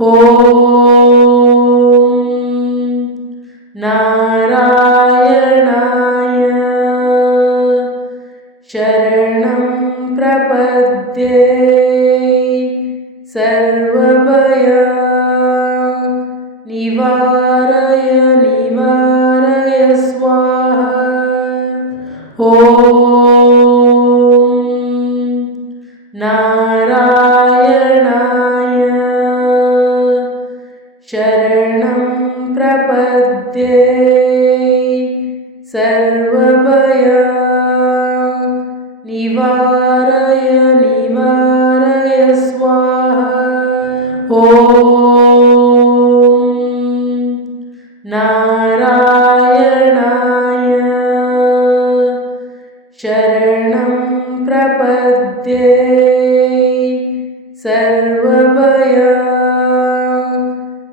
ॐ नारायणाय शरणं प्रपद्ये सर्वभय निवारय निवारय स्वाहा। ॐ नारायणाय शरणं प्रपद्ये सर्वभय निवारय निवारय स्वाहा। ॐ नारायणाय शरणं प्रपद्ये सर्वभय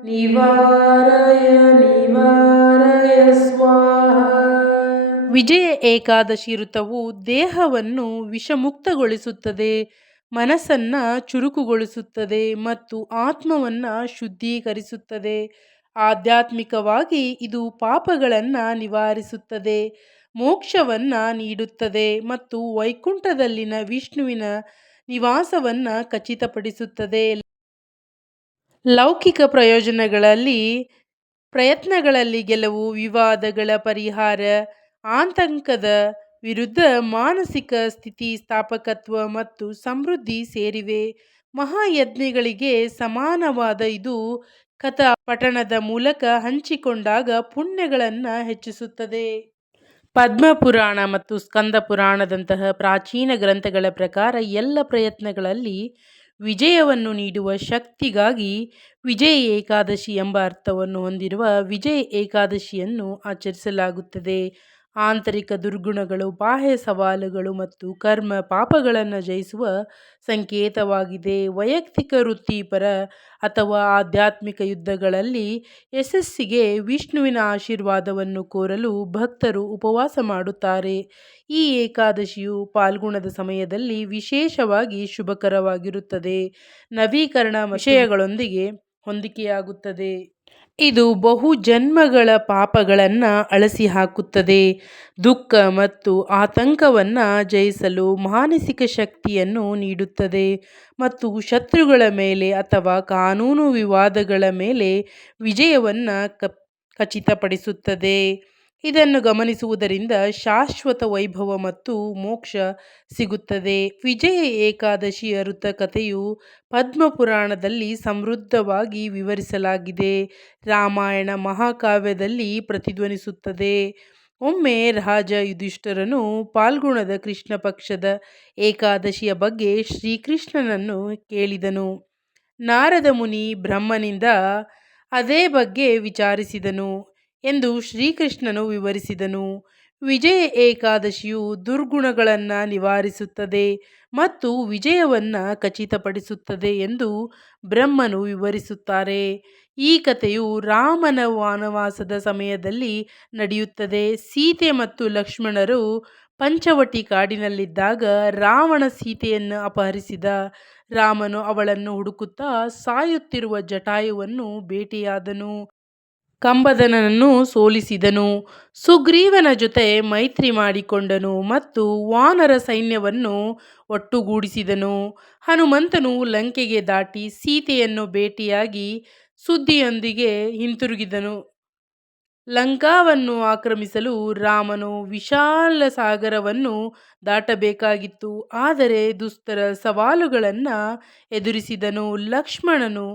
निवारय निवारय स्वाहा. ವಿಜಯ ಏಕಾದಶಿ ವ್ರತವು ದೇಹವನ್ನು ವಿಷಮುಕ್ತಗೊಳಿಸುತ್ತದೆ, ಮನಸ್ಸನ್ನು ಚುರುಕುಗೊಳಿಸುತ್ತದೆ ಮತ್ತು ಆತ್ಮವನ್ನು ಶುದ್ಧೀಕರಿಸುತ್ತದೆ. ಆಧ್ಯಾತ್ಮಿಕವಾಗಿ ಇದು ಪಾಪಗಳನ್ನು ನಿವಾರಿಸುತ್ತದೆ, ಮೋಕ್ಷವನ್ನು ನೀಡುತ್ತದೆ ಮತ್ತು ವೈಕುಂಠದಲ್ಲಿನ ವಿಷ್ಣುವಿನ ನಿವಾಸವನ್ನು ಖಚಿತಪಡಿಸುತ್ತದೆ. ಲೌಕಿಕ ಪ್ರಯತ್ನಗಳಲ್ಲಿ ಗೆಲುವು, ವಿವಾದಗಳ ಪರಿಹಾರ, ಆತಂಕದ ವಿರುದ್ಧ ಮಾನಸಿಕ ಸ್ಥಿತಿಸ್ಥಾಪಕತ್ವ ಮತ್ತು ಸಮೃದ್ಧಿ ಸೇರಿವೆ. ಮಹಾಯಜ್ಞಗಳಿಗೆ ಸಮಾನವಾದ ಇದು ಕಥಾ ಪಠಣದ ಮೂಲಕ ಹಂಚಿಕೊಂಡಾಗ ಪುಣ್ಯಗಳನ್ನು ಹೆಚ್ಚಿಸುತ್ತದೆ. ಪದ್ಮಪುರಾಣ ಮತ್ತು ಸ್ಕಂದ ಪುರಾಣದಂತಹ ಪ್ರಾಚೀನ ಗ್ರಂಥಗಳ ಪ್ರಕಾರ ಎಲ್ಲ ಪ್ರಯತ್ನಗಳಲ್ಲಿ ವಿಜಯವನ್ನು ನೀಡುವ ಶಕ್ತಿಗಾಗಿ ವಿಜಯ ಏಕಾದಶಿ ಎಂಬ ಅರ್ಥವನ್ನು ಹೊಂದಿರುವ ವಿಜಯ ಏಕಾದಶಿಯನ್ನು ಆಚರಿಸಲಾಗುತ್ತದೆ. ಆಂತರಿಕ ದುರ್ಗುಣಗಳು, ಬಾಹ್ಯ ಸವಾಲುಗಳು ಮತ್ತು ಕರ್ಮ ಪಾಪಗಳನ್ನು ಜಯಿಸುವ ಸಂಕೇತವಾಗಿದೆ. ವೈಯಕ್ತಿಕ, ವೃತ್ತಿಪರ ಅಥವಾ ಆಧ್ಯಾತ್ಮಿಕ ಯುದ್ಧಗಳಲ್ಲಿ ಯಶಸ್ಸಿಗೆ ವಿಷ್ಣುವಿನ ಆಶೀರ್ವಾದವನ್ನು ಕೋರಲು ಭಕ್ತರು ಉಪವಾಸ ಮಾಡುತ್ತಾರೆ. ಈ ಏಕಾದಶಿಯು ಪಾಲ್ಗುಣದ ಸಮಯದಲ್ಲಿ ವಿಶೇಷವಾಗಿ ಶುಭಕರವಾಗಿರುತ್ತದೆ, ನವೀಕರಣ ವಿಷಯಗಳೊಂದಿಗೆ ಹೊಂದಿಕೆಯಾಗುತ್ತದೆ. ಇದು ಬಹು ಜನ್ಮಗಳ ಪಾಪಗಳನ್ನು ಅಳಿಸಿ ಹಾಕುತ್ತದೆ, ದುಃಖ ಮತ್ತು ಆತಂಕವನ್ನು ಜಯಿಸಲು ಮಾನಸಿಕ ಶಕ್ತಿಯನ್ನು ನೀಡುತ್ತದೆ ಮತ್ತು ಶತ್ರುಗಳ ಮೇಲೆ ಅಥವಾ ಕಾನೂನು ವಿವಾದಗಳ ಮೇಲೆ ವಿಜಯವನ್ನು ಖಚಿತಪಡಿಸುತ್ತದೆ. ಇದನ್ನು ಗಮನಿಸುವುದರಿಂದ ಶಾಶ್ವತ ವೈಭವ ಮತ್ತು ಮೋಕ್ಷ ಸಿಗುತ್ತದೆ. ವಿಜಯ ಏಕಾದಶಿಯ ವ್ರತ ಕಥೆಯು ಪದ್ಮಪುರಾಣದಲ್ಲಿ ಸಮೃದ್ಧವಾಗಿ ವಿವರಿಸಲಾಗಿದೆ, ರಾಮಾಯಣ ಮಹಾಕಾವ್ಯದಲ್ಲಿ ಪ್ರತಿಧ್ವನಿಸುತ್ತದೆ. ಒಮ್ಮೆ ರಾಜ ಯುಧಿಷ್ಠಿರನು ಪಾಲ್ಗುಣದ ಕೃಷ್ಣ ಪಕ್ಷದ ಏಕಾದಶಿಯ ಬಗ್ಗೆ ಶ್ರೀಕೃಷ್ಣನನ್ನು ಕೇಳಿದನು. ನಾರದ ಮುನಿ ಬ್ರಹ್ಮನಿಂದ ಅದೇ ಬಗ್ಗೆ ವಿಚಾರಿಸಿದನು ಎಂದು ಶ್ರೀಕೃಷ್ಣನು ವಿವರಿಸಿದನು. ವಿಜಯ ಏಕಾದಶಿಯು ದುರ್ಗುಣಗಳನ್ನು ನಿವಾರಿಸುತ್ತದೆ ಮತ್ತು ವಿಜಯವನ್ನು ಖಚಿತಪಡಿಸುತ್ತದೆ ಎಂದು ಬ್ರಹ್ಮನು ವಿವರಿಸುತ್ತಾರೆ. ಈ ಕಥೆಯು ರಾಮನ ವನವಾಸದ ಸಮಯದಲ್ಲಿ ನಡೆಯುತ್ತದೆ. ಸೀತೆ ಮತ್ತು ಲಕ್ಷ್ಮಣರು ಪಂಚವಟಿ ಕಾಡಿನಲ್ಲಿದ್ದಾಗ ರಾವಣ ಸೀತೆಯನ್ನು ಅಪಹರಿಸಿದ. ರಾಮನು ಅವಳನ್ನು ಹುಡುಕುತ್ತಾ ಸಾಯುತ್ತಿರುವ ಜಟಾಯುವನ್ನು ಭೇಟಿಯಾದನು, ಕಂಬದನನ್ನು ಸೋಲಿಸಿದನು, ಸುಗ್ರೀವನ ಜೊತೆ ಮೈತ್ರಿ ಮಾಡಿಕೊಂಡನು ಮತ್ತು ವಾನರ ಸೈನ್ಯವನ್ನು ಒಟ್ಟುಗೂಡಿಸಿದನು. ಹನುಮಂತನು ಲಂಕೆಗೆ ದಾಟಿ ಸೀತೆಯನ್ನು ಭೇಟಿಯಾಗಿ ಸುದ್ದಿಯೊಂದಿಗೆ ಹಿಂತಿರುಗಿದನು. ಲಂಕಾವನ್ನು ಆಕ್ರಮಿಸಲು ರಾಮನು ವಿಶಾಲ ಸಾಗರವನ್ನು ದಾಟಬೇಕಾಗಿತ್ತು, ಆದರೆ ದುಸ್ತರ ಸವಾಲುಗಳನ್ನು ಎದುರಿಸಿದನು. ಲಕ್ಷ್ಮಣನು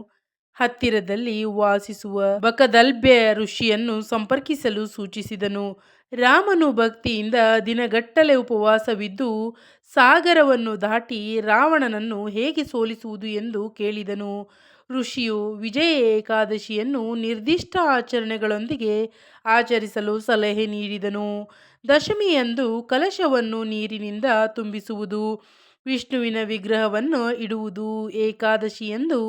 ಹತ್ತಿರದಲ್ಲಿ ವಾಸಿಸುವ ಬಕದಲ್ಬ್ಯ ಋಷಿಯನ್ನು ಸಂಪರ್ಕಿಸಲು ಸೂಚಿಸಿದನು. ರಾಮನು ಭಕ್ತಿಯಿಂದ ದಿನಗಟ್ಟಲೆ ಉಪವಾಸವಿದ್ದು ಸಾಗರವನ್ನು ದಾಟಿ ರಾವಣನನ್ನು ಹೇಗೆ ಸೋಲಿಸುವುದು ಎಂದು ಕೇಳಿದನು. ಋಷಿಯು ವಿಜಯ ಏಕಾದಶಿಯನ್ನು ನಿರ್ದಿಷ್ಟ ಆಚರಣೆಗಳೊಂದಿಗೆ ಆಚರಿಸಲು ಸಲಹೆ ನೀಡಿದನು. ದಶಮಿಯಂದು ಕಲಶವನ್ನು ನೀರಿನಿಂದ ತುಂಬಿಸುವುದು, ವಿಷ್ಣುವಿನ ವಿಗ್ರಹವನ್ನು ಇಡುವುದು, ಏಕಾದಶಿಯಂದು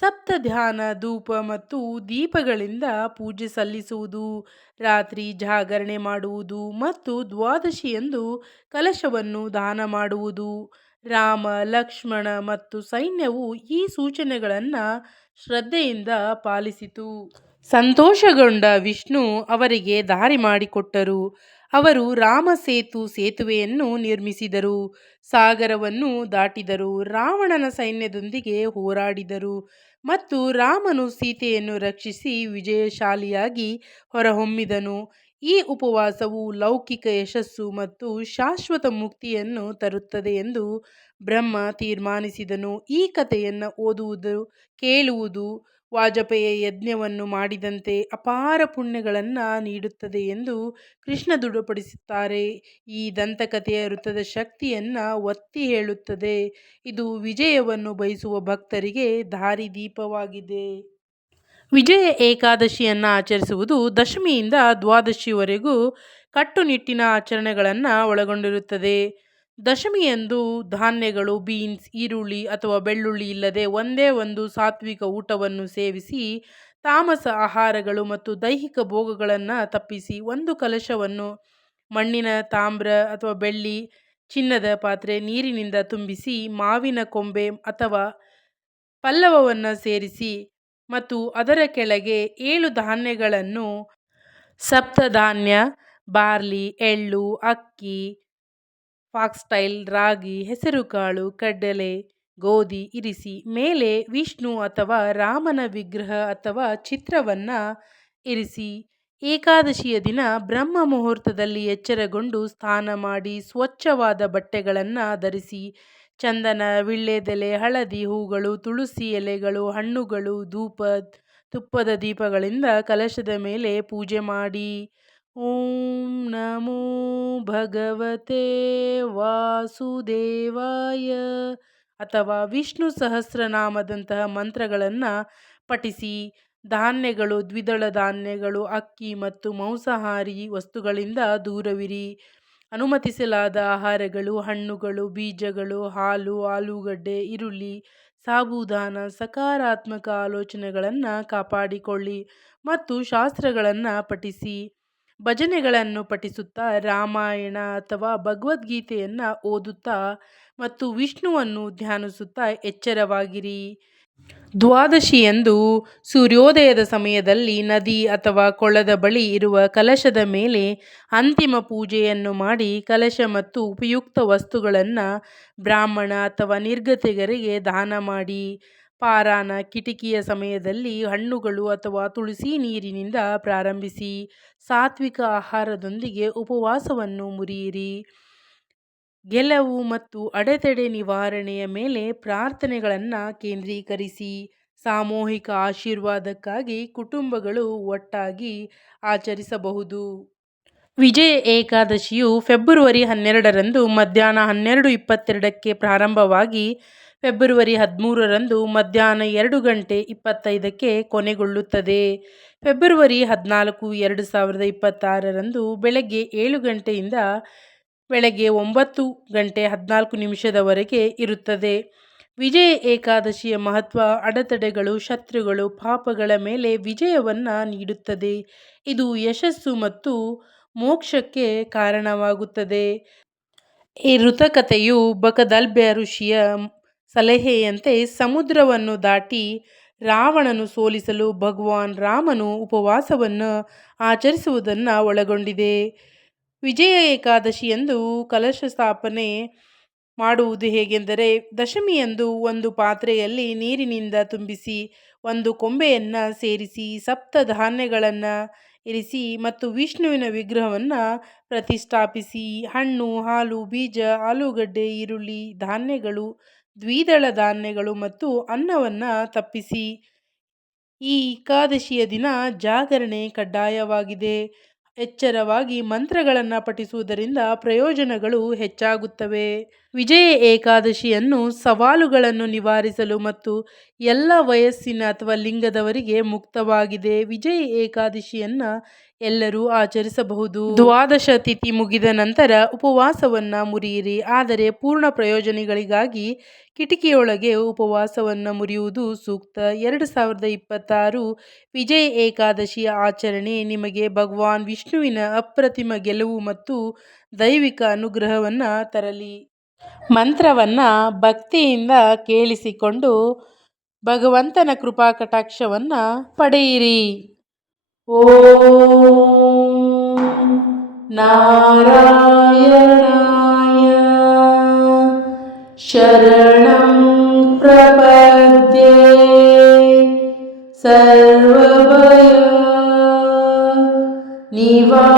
ಸಪ್ತ ಧ್ಯಾನ, ಧೂಪ ಮತ್ತು ದೀಪಗಳಿಂದ ಪೂಜೆ ಸಲ್ಲಿಸುವುದು, ರಾತ್ರಿ ಜಾಗರಣೆ ಮಾಡುವುದು ಮತ್ತು ದ್ವಾದಶಿಯಂದು ಕಲಶವನ್ನು ದಾನ ಮಾಡುವುದು. ರಾಮ, ಲಕ್ಷ್ಮಣ ಮತ್ತು ಸೈನ್ಯವು ಈ ಸೂಚನೆಗಳನ್ನು ಶ್ರದ್ಧೆಯಿಂದ ಪಾಲಿಸಿತು. ಸಂತೋಷಗೊಂಡ ವಿಷ್ಣು ಅವರಿಗೆ ದಾರಿ ಮಾಡಿಕೊಟ್ಟರು. ಅವರು ರಾಮಸೇತು ಸೇತುವೆಯನ್ನು ನಿರ್ಮಿಸಿದರು, ಸಾಗರವನ್ನು ದಾಟಿದರು, ರಾವಣನ ಸೈನ್ಯದೊಂದಿಗೆ ಹೋರಾಡಿದರು ಮತ್ತು ರಾಮನು ಸೀತೆಯನ್ನು ರಕ್ಷಿಸಿ ವಿಜಯಶಾಲಿಯಾಗಿ ಹೊರಹೊಮ್ಮಿದನು. ಈ ಉಪವಾಸವು ಲೌಕಿಕ ಯಶಸ್ಸು ಮತ್ತು ಶಾಶ್ವತ ಮುಕ್ತಿಯನ್ನು ತರುತ್ತದೆ ಎಂದು ಬ್ರಹ್ಮ ತೀರ್ಮಾನಿಸಿದನು. ಈ ಕಥೆಯನ್ನು ಓದುವುದು, ಕೇಳುವುದು ವಾಜಪೇಯ ಯಜ್ಞವನ್ನು ಮಾಡಿದಂತೆ ಅಪಾರ ಪುಣ್ಯಗಳನ್ನು ನೀಡುತ್ತದೆ ಎಂದು ಕೃಷ್ಣ ದೃಢಪಡಿಸುತ್ತಾರೆ. ಈ ದಂತಕಥೆಯ ವೃತ್ತದ ಶಕ್ತಿಯನ್ನು ಒತ್ತಿ ಹೇಳುತ್ತದೆ. ಇದು ವಿಜಯವನ್ನು ಬಯಸುವ ಭಕ್ತರಿಗೆ ದಾರಿದೀಪವಾಗಿದೆ. ವಿಜಯ ಏಕಾದಶಿಯನ್ನು ಆಚರಿಸುವುದು ದಶಮಿಯಿಂದ ದ್ವಾದಶಿಯವರೆಗೂ ಕಟ್ಟುನಿಟ್ಟಿನ ಆಚರಣೆಗಳನ್ನು ಒಳಗೊಂಡಿರುತ್ತದೆ. ದಶಮಿಯಂದು ಧಾನ್ಯಗಳು, ಬೀನ್ಸ್, ಈರುಳ್ಳಿ ಅಥವಾ ಬೆಳ್ಳುಳ್ಳಿ ಇಲ್ಲದೆ ಒಂದೇ ಒಂದು ಸಾತ್ವಿಕ ಊಟವನ್ನು ಸೇವಿಸಿ, ತಾಮಸ ಆಹಾರಗಳು ಮತ್ತು ದೈಹಿಕ ಭೋಗಗಳನ್ನು ತಪ್ಪಿಸಿ, ಒಂದು ಕಲಶವನ್ನು ಮಣ್ಣಿನ, ತಾಮ್ರ ಅಥವಾ ಬೆಳ್ಳಿ, ಚಿನ್ನದ ಪಾತ್ರೆ ನೀರಿನಿಂದ ತುಂಬಿಸಿ, ಮಾವಿನ ಕೊಂಬೆ ಅಥವಾ ಪಲ್ಲವವನ್ನು ಸೇರಿಸಿ ಮತ್ತು ಅದರ ಕೆಳಗೆ 7 ಧಾನ್ಯಗಳನ್ನು ಸಪ್ತಧಾನ್ಯ, ಬಾರ್ಲಿ, ಎಳ್ಳು, ಅಕ್ಕಿ, ಫಾಕ್ಸ್ಟೈಲ್, ರಾಗಿ, ಹೆಸರುಕಾಳು, ಕಡಲೆ, ಗೋಧಿ ಇರಿಸಿ, ಮೇಲೆ ವಿಷ್ಣು ಅಥವಾ ರಾಮನ ವಿಗ್ರಹ ಅಥವಾ ಚಿತ್ರವನ್ನು ಇರಿಸಿ. ಏಕಾದಶಿಯ ದಿನ ಬ್ರಹ್ಮ ಮುಹೂರ್ತದಲ್ಲಿ ಎಚ್ಚರಗೊಂಡು ಸ್ನಾನ ಮಾಡಿ, ಸ್ವಚ್ಛವಾದ ಬಟ್ಟೆಗಳನ್ನು ಧರಿಸಿ, ಚಂದನ, ವೀಳ್ಯದೆಲೆ, ಹಳದಿ ಹೂಗಳು, ತುಳಸಿ ಎಲೆಗಳು, ಹಣ್ಣುಗಳು, ಧೂಪ, ತುಪ್ಪದ ದೀಪಗಳಿಂದ ಕಲಶದ ಮೇಲೆ ಪೂಜೆ ಮಾಡಿ. ಓಂ ನಮೋ ಭಗವತೆ ವಾಸುದೇವಾಯ ಅಥವಾ ವಿಷ್ಣು ಸಹಸ್ರನಾಮದಂತಹ ಮಂತ್ರಗಳನ್ನು ಪಠಿಸಿ. ಧಾನ್ಯಗಳು, ದ್ವಿದಳ ಧಾನ್ಯಗಳು, ಅಕ್ಕಿ ಮತ್ತು ಮಾಂಸಾಹಾರಿ ವಸ್ತುಗಳಿಂದ ದೂರವಿರಿ. ಅನುಮತಿಸಲಾದ ಆಹಾರಗಳು, ಹಣ್ಣುಗಳು, ಬೀಜಗಳು, ಹಾಲು, ಆಲೂಗಡ್ಡೆ, ಈರುಳ್ಳಿ, ಸಾಬೂದಾನ, ಸಕಾರಾತ್ಮಕ ಆಲೋಚನೆಗಳನ್ನು ಕಾಪಾಡಿಕೊಳ್ಳಿ ಮತ್ತು ಶಾಸ್ತ್ರಗಳನ್ನು ಪಠಿಸಿ. ಭಜನೆಗಳನ್ನು ಪಠಿಸುತ್ತಾ, ರಾಮಾಯಣ ಅಥವಾ ಭಗವದ್ಗೀತೆಯನ್ನು ಓದುತ್ತಾ ಮತ್ತು ವಿಷ್ಣುವನ್ನು ಧ್ಯಾನಿಸುತ್ತಾ ಎಚ್ಚರವಾಗಿರಿ. ದ್ವಾದಶಿಯಂದು ಸೂರ್ಯೋದಯದ ಸಮಯದಲ್ಲಿ ನದಿ ಅಥವಾ ಕೊಳದ ಬಳಿ ಇರುವ ಕಲಶದ ಮೇಲೆ ಅಂತಿಮ ಪೂಜೆಯನ್ನು ಮಾಡಿ, ಕಲಶ ಮತ್ತು ಉಪಯುಕ್ತ ವಸ್ತುಗಳನ್ನು ಬ್ರಾಹ್ಮಣ ಅಥವಾ ನಿರ್ಗತಿಕರಿಗೆ ದಾನ ಮಾಡಿ. ಪಾರಾಯಣ ಕಿಟಿಕಿಯ ಸಮಯದಲ್ಲಿ ಹಣ್ಣುಗಳು ಅಥವಾ ತುಳಸಿ ನೀರಿನಿಂದ ಪ್ರಾರಂಭಿಸಿ. ಸಾತ್ವಿಕ ಆಹಾರದೊಂದಿಗೆ ಉಪವಾಸವನ್ನು ಮುರಿಯಿರಿ. ಗೆಲುವು ಮತ್ತು ಅಡೆತಡೆ ನಿವಾರಣೆಯ ಮೇಲೆ ಪ್ರಾರ್ಥನೆಗಳನ್ನು ಕೇಂದ್ರೀಕರಿಸಿ. ಸಾಮೂಹಿಕ ಆಶೀರ್ವಾದಕ್ಕಾಗಿ ಕುಟುಂಬಗಳು ಒಟ್ಟಾಗಿ ಆಚರಿಸಬಹುದು. ವಿಜಯ ಏಕಾದಶಿಯು ಫೆಬ್ರವರಿ 12ರಂದು ಮಧ್ಯಾಹ್ನ 12:22ಕ್ಕೆ ಪ್ರಾರಂಭವಾಗಿ ಫೆಬ್ರವರಿ 13ರಂದು ಮಧ್ಯಾಹ್ನ 2:25ಕ್ಕೆ ಕೊನೆಗೊಳ್ಳುತ್ತದೆ. ಫೆಬ್ರವರಿ 14, 2026ರಂದು ಬೆಳಗ್ಗೆ 7 ಗಂಟೆಯಿಂದ ಬೆಳಗ್ಗೆ 9:14 ಇರುತ್ತದೆ. ವಿಜಯ ಏಕಾದಶಿಯ ಮಹತ್ವ: ಅಡೆತಡೆಗಳು, ಶತ್ರುಗಳು, ಪಾಪಗಳ ಮೇಲೆ ವಿಜಯವನ್ನು ನೀಡುತ್ತದೆ. ಇದು ಯಶಸ್ಸು ಮತ್ತು ಮೋಕ್ಷಕ್ಕೆ ಕಾರಣವಾಗುತ್ತದೆ. ಈ ವೃತ್ತಕಥೆಯು ಬಕದಲ್ಬ್ಯ ಋಷಿಯ ಸಲಹೆಯಂತೆ ಸಮುದ್ರವನ್ನು ದಾಟಿ ರಾವಣನು ಸೋಲಿಸಲು ಭಗವಾನ್ ರಾಮನು ಉಪವಾಸವನ್ನು ಆಚರಿಸುವುದನ್ನು ಒಳಗೊಂಡಿದೆ. ವಿಜಯ ಏಕಾದಶಿಯಂದು ಕಲಶ ಸ್ಥಾಪನೆ ಮಾಡುವುದು ಹೇಗೆಂದರೆ, ದಶಮಿಯಂದು ಒಂದು ಪಾತ್ರೆಯಲ್ಲಿ ನೀರಿನಿಂದ ತುಂಬಿಸಿ, ಒಂದು ಕೊಂಬೆಯನ್ನು ಸೇರಿಸಿ, ಸಪ್ತ ಧಾನ್ಯಗಳನ್ನು ಇರಿಸಿ ಮತ್ತು ವಿಷ್ಣುವಿನ ವಿಗ್ರಹವನ್ನು ಪ್ರತಿಷ್ಠಾಪಿಸಿ. ಹಣ್ಣು, ಹಾಲು, ಬೀಜ, ಆಲೂಗಡ್ಡೆ, ಈರುಳ್ಳಿ, ಧಾನ್ಯಗಳು, ದ್ವಿದಳ ಧಾನ್ಯಗಳು ಮತ್ತು ಅನ್ನವನ್ನು ತಪ್ಪಿಸಿ. ಈ ಏಕಾದಶಿಯ ದಿನ ಜಾಗರಣೆ ಕಡ್ಡಾಯವಾಗಿದೆ. ಎಚ್ಚರವಾಗಿ ಮಂತ್ರಗಳನ್ನು ಪಠಿಸುವುದರಿಂದ ಪ್ರಯೋಜನಗಳು ಹೆಚ್ಚಾಗುತ್ತವೆ. ವಿಜಯ ಏಕಾದಶಿಯನ್ನು ಸವಾಲುಗಳನ್ನು ನಿವಾರಿಸಲು ಮತ್ತು ಎಲ್ಲ ವಯಸ್ಸಿನ ಅಥವಾ ಲಿಂಗದವರಿಗೆ ಮುಕ್ತವಾಗಿದೆ. ವಿಜಯ ಏಕಾದಶಿಯನ್ನು ಎಲ್ಲರೂ ಆಚರಿಸಬಹುದು. ದ್ವಾದಶ ತಿಥಿ ಮುಗಿದ ನಂತರ ಉಪವಾಸವನ್ನು ಮುರಿಯಿರಿ, ಆದರೆ ಪೂರ್ಣ ಪ್ರಯೋಜನಗಳಿಗಾಗಿ ಕಿಟಿಕಿಯೊಳಗೆ ಉಪವಾಸವನ್ನು ಮುರಿಯುವುದು ಸೂಕ್ತ. 2026 ವಿಜಯ ಏಕಾದಶಿಯ ಆಚರಣೆ ನಿಮಗೆ ಭಗವಾನ್ ವಿಷ್ಣುವಿನ ಅಪ್ರತಿಮ ಗೆಲುವು ಮತ್ತು ದೈವಿಕ ಅನುಗ್ರಹವನ್ನು ತರಲಿ. ಮಂತ್ರವನ್ನು ಭಕ್ತಿಯಿಂದ ಕೇಳಿಸಿಕೊಂಡು ಭಗವಂತನ ಕೃಪಾ ಕಟಾಕ್ಷವನ್ನು ಪಡೆಯಿರಿ. ಓಂ ನಾರಾಯಣಾಯ ಶರಣಂ ಪ್ರಪದ್ಯೆ ಸರ್ವಭಯ ನಿವಾರಾಯ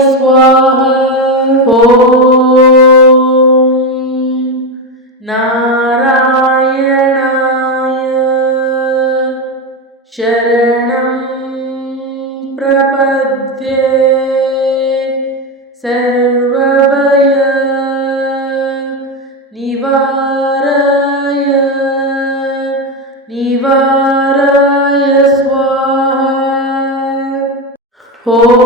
ಸ್ವಾಹ. ಓಂ ನಾರಾಯಣಾಯ ಶರಣಂ ಪ್ರಪದ್ಯೆ ಸರ್ವಭಯ ನಿವಾರಾಯ ಸ್ವಾಹ. ಓಂ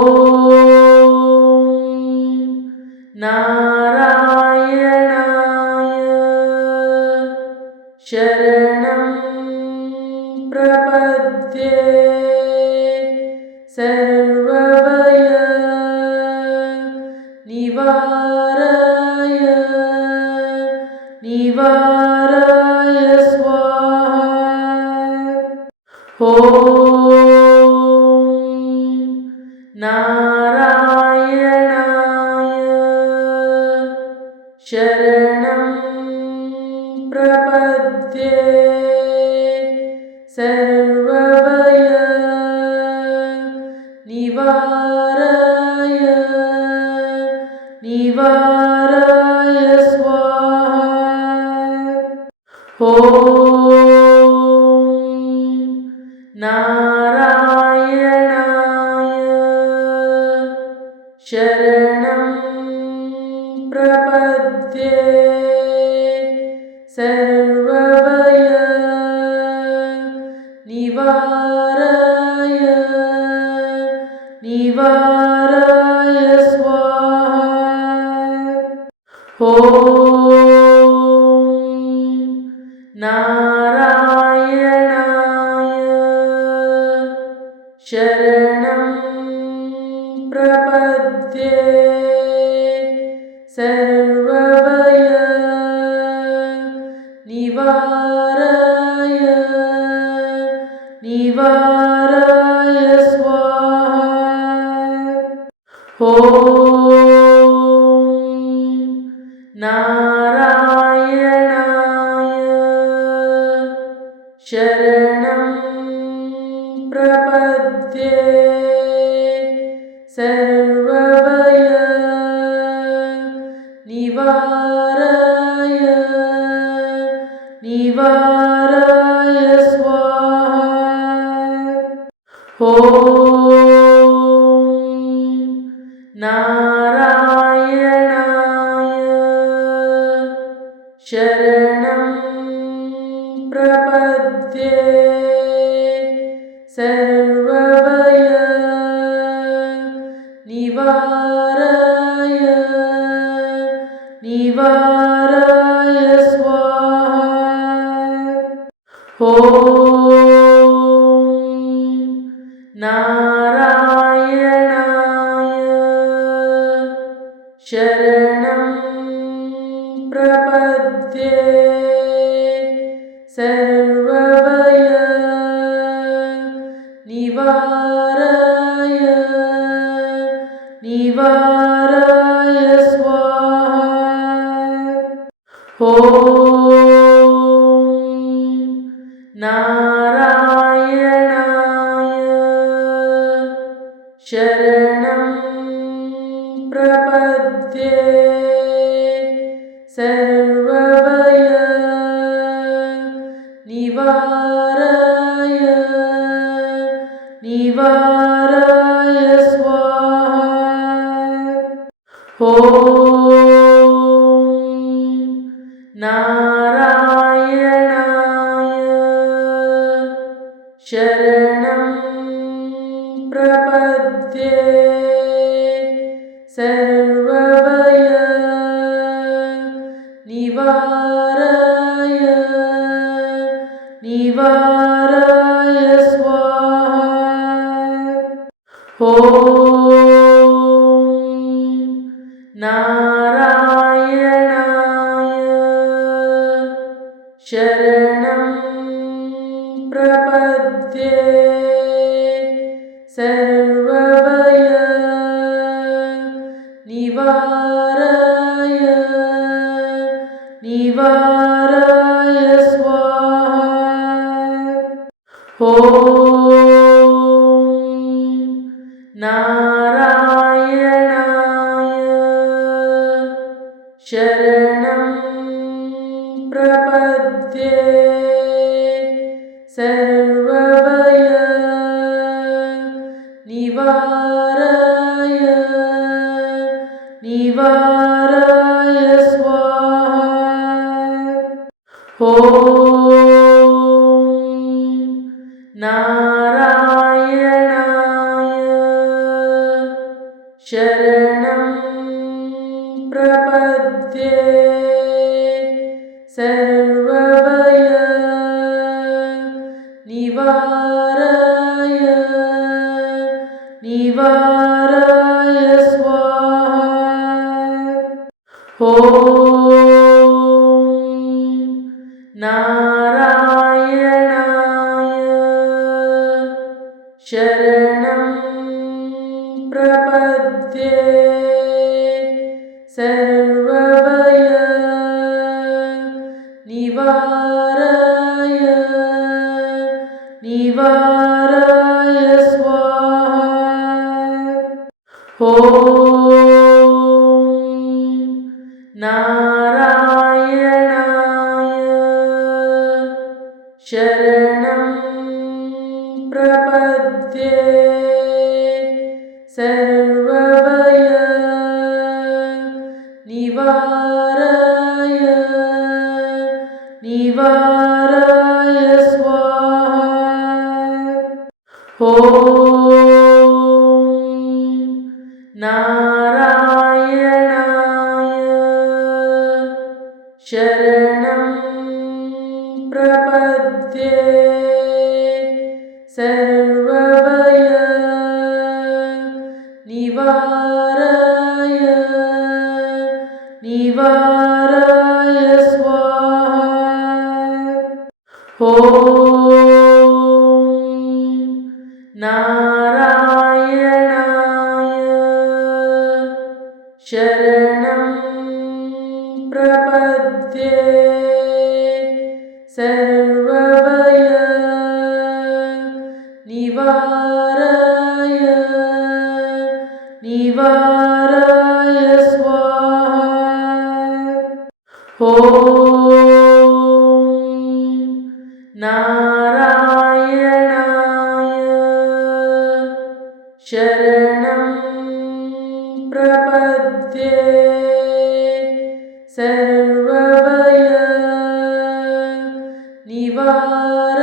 ನಾರಾಯಣಾಯ ಶರಣಂ ಪ್ರಪದ್ಯೆ ಸರ್ವಭಯ ನಿವಾರಾಯ ಸ್ವಾಹ. ಓಂ ನಾರಾಯಣಾಯ ಶರಣಂ ಪ್ರಪದ್ಯೆ ಸರ್ವಭಯ ನಿವಾರಾಯ ಸ್ವಾಹ. ಓಂ ನಾರಾಯಣಾಯ ಶರಣಂ ಪ್ರಪದ್ಯೆ ಸರ್ವಭಯ ನಿವಾರಾಯ ಸ್ವಾಹ. ಓಂ ನಾರಾಯಣಾಯ ಶರಣಂ ಪ್ರಪದ್ಯೆ ಸರ್ವಭಯ ನಿವಾರಾಯ ಸ್ವಾಹ. ಓಂ ನಾರಾಯಣಾಯ ಶರಣಂ ಪ್ರಪದ್ಯೆ ಸರ್ವಭಯ ನಿವಾರಾಯ ಸ್ವಾಹ. ಓಂ ನಾರಾಯಣಾಯ ಶರಣಂ ಪ್ರಪದ್ಯೆ ಸರ್ವಭಯ ನಿವಾರಾಯ ಸ್ವಾಹ. ಓಂ ನಾರಾಯಣಾಯ ಶರಣಂ ಪ್ರಪದ್ಯೆ ಸರ್ವಭಯ ನಿವಾರಾಯ ಸ್ವಾಹ. ಓಂ ನಾರಾಯಣಾಯ ಶರಣಂ ಪ್ರಪದ್ಯೆ ಸರ್ವಭಯ ನಿವಾರಾಯ ಸ್ವಾಹ. ಓಂ ನಾರಾಯಣಾಯ ಶರಣಂ ಪ್ರಪದ್ಯೆ ಸರ್ವಭಯ ನಿವಾರಾಯ ಸ್ವಾಹ. ಓಂ शरणं प्रपद्ये सर्वभय निवारय निवारय स्वाहा। ॐ नारायणाय शरणं प्रपद्ये सर्वभय निवारय निवारय स्वाहा। ॐ नारायणाय शरणं प्रपद्ये सर्वभय निवारय निवारय स्वाहा। ॐ नारायणाय शरणं प्रपद्ये सर्वभय निवारय निवारय स्वाहा। ॐ नारायणाय शरणं प्रपद्ये सर्वभय निवारय निवारय स्वाहा। ॐ नारायणाय शरणं प्रपद्ये सर्वभय निवारय निवारय स्वाहा। ॐ नारायणाय शरणं प्रपद्ये सर्वभय निवारय निवारय स्वाहा। ॐ नारायणाय शरणं प्रपद्ये सर्वभय निवारय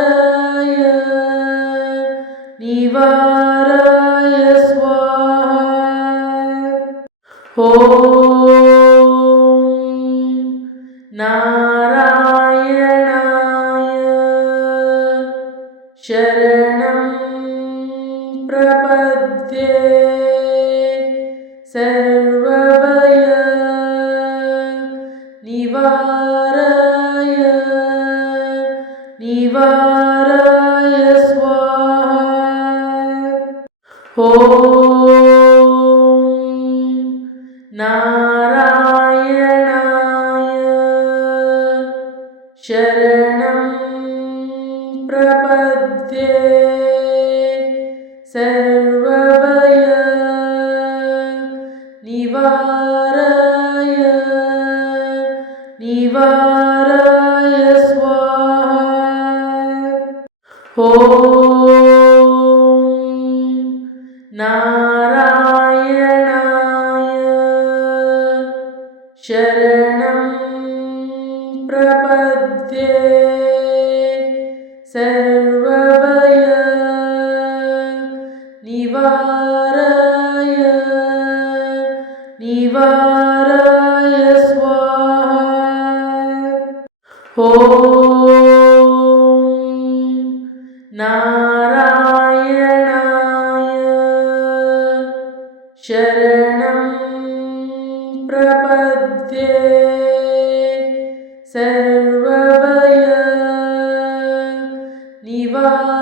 निवारय स्वाहा। ॐ नारायणाय शरणं प्रपद्ये सर्वभय निवारय निवारय स्वाहा। ॐ नारायणाय शरणं प्रपद्ये सर्वभय निवारय निवारय स्वाहा। ॐ नारायणाय शरणं प्रपद्ये सर्वभय निवारय निवारय स्वाहा। ॐ नारायणाय शरणं प्रपद्ये सर्वभय निवारणं